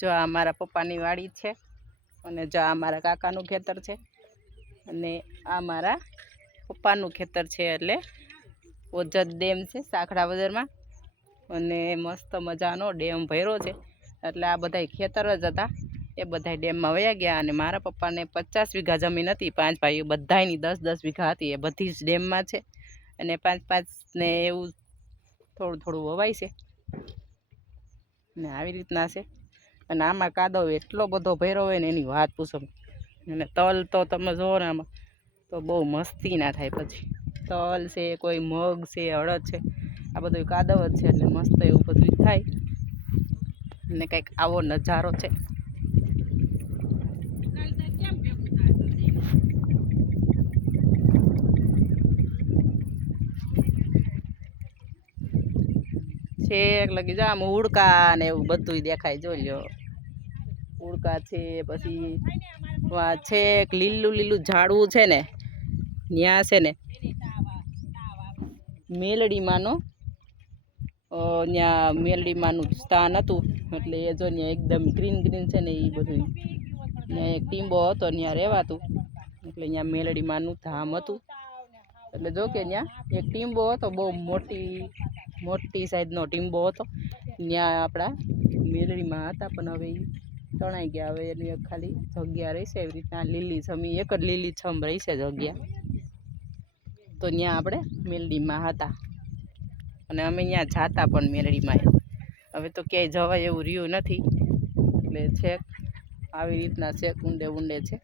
જો આ મારા પપ્પાની વાડી છે અને જો આ મારા કાકાનું ખેતર છે અને આ મારા પપ્પાનું ખેતર છે એટલે ઓજત ડેમ છે સાખડા બજારમાં અને મસ્ત મજાનો ડેમ ભર્યો છે એટલે આ બધા ખેતર જ હતા એ બધા ડેમમાં વયા ગયા અને મારા પપ્પાને 50 વીઘા જમીન હતી 5 ભાઈઓ બધાયની 10-10 વીઘા હતી એ બધી જ ડેમમાં છે અને 5-5 ને એવું થોડું થોડું વવાય છે ને આવી રીતના છે અને આમાં કાદવ એટલો બધો ભર્યો હોય ને એની વાત પૂછો અને તલ તો તમે જોવો ને આમાં તો બહુ મસ્તી ના થાય પછી તલ છે કોઈ મગ છે અડદ છે આ બધું કાદવ જ છે એટલે મસ્ત એવું બધું થાય અને કંઈક આવો નજારો છે છેક લગી જા આમ ઉડકા ને એવું બધું દેખાય જોઈ લ્યો ઉડકા છે પછી વા છેક લીલું લીલું ઝાડવું છે ને ત્યાં છે ને મેલડીમાંનો ત્યાં મેલડીમાંનું સ્થાન હતું એટલે એ જો ત્યાં એકદમ ગ્રીન ગ્રીન છે ને એ બધું ત્યાં એક ટીંબો હતો ત્યાં રહેવાતું એટલે ત્યાં મેલડીમાંનું ધામ હતું એટલે જો કે ત્યાં એક ટીંબો હતો બહુ મોટી સાઈઝનો ટીંબો હતો ત્યાં આપણા મેલડીમાં હતા પણ હવે એ તણાઈ ગયા હવે એની ખાલી જગ્યા રહેશે એવી રીતના લીલી છમ એક જ લીલી છમ રહેશે જગ્યા તો ત્યાં આપણે મેલડીમાં હતા અને અમે ત્યાં જાતા પણ મેલડીમાં હવે તો ક્યાંય જવાય એવું રહ્યું નથી એટલે છેક આવી રીતના છેક ઊંડે ઊંડે છે